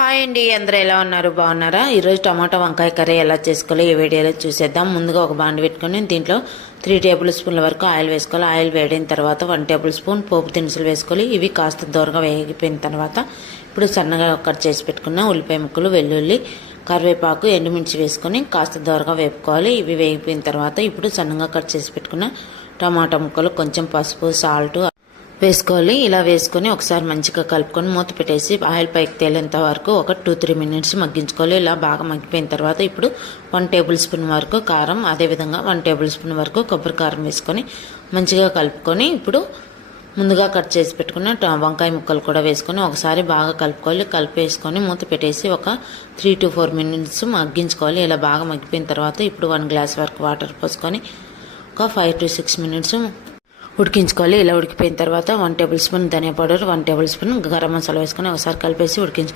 Hi అండి, అందరూ ఎలా ఉన్నారు? బాగున్నారా? ఈరోజు టమాటా వంకాయ కర్రీ ఎలా చేసుకోవాలో ఈ వీడియోలో చూసేద్దాం. ముందుగా ఒక బాండి పెట్టుకొని దీంట్లో 3 టేబుల్ స్పూన్ల వరకు ఆయిల్ వేసుకోవాలి. ఆయిల్ వేడిన తర్వాత 1 టేబుల్ స్పూన్ పోపు దినుసులు వేసుకోవాలి. ఇవి కాస్త దూరగా వేగిపోయిన తర్వాత ఇప్పుడు సన్నగా కట్ చేసి పెట్టుకున్న ఉల్లిపాయ ముక్కలు, వెల్లుల్లి, కరివేపాకు, ఎండుమిర్చి వేసుకొని కాస్త దూరగా వేపుకోవాలి. ఇవి వేగిపోయిన తర్వాత ఇప్పుడు సన్నగా కట్ చేసి పెట్టుకున్న టమాటా ముక్కలు, కొంచెం పసుపు, సాల్ట్ వేసుకోవాలి. ఇలా వేసుకొని ఒకసారి మంచిగా కలుపుకొని మూత పెట్టేసి ఆయిల్ పైకి తేలేంత వరకు ఒక 2-3 మినిట్స్ మగ్గించుకోవాలి. ఇలా బాగా మగ్గిపోయిన తర్వాత ఇప్పుడు 1 టేబుల్ స్పూన్ వరకు కారం, అదేవిధంగా 1 టేబుల్ స్పూన్ వరకు కొబ్బరి కారం వేసుకొని మంచిగా కలుపుకొని ఇప్పుడు ముందుగా కట్ చేసి పెట్టుకున్న వంకాయ ముక్కలు కూడా వేసుకొని ఒకసారి బాగా కలుపుకోవాలి. కలిపేసుకొని మూత పెట్టేసి ఒక 3-4 మినిట్స్ మగ్గించుకోవాలి. ఇలా బాగా మగ్గిపోయిన తర్వాత ఇప్పుడు 1 గ్లాస్ వరకు వాటర్ పోసుకొని ఒక 5-6 మినిట్స్ ఉడికించుకోవాలి. ఇలా ఉడికిపోయిన తర్వాత 1 టేబుల్ స్పూన్ ధనియా powder, 1 table spoon garam masala వేసుకొని ఒకసారి కలిపేసి ఉడికించుకోవాలి.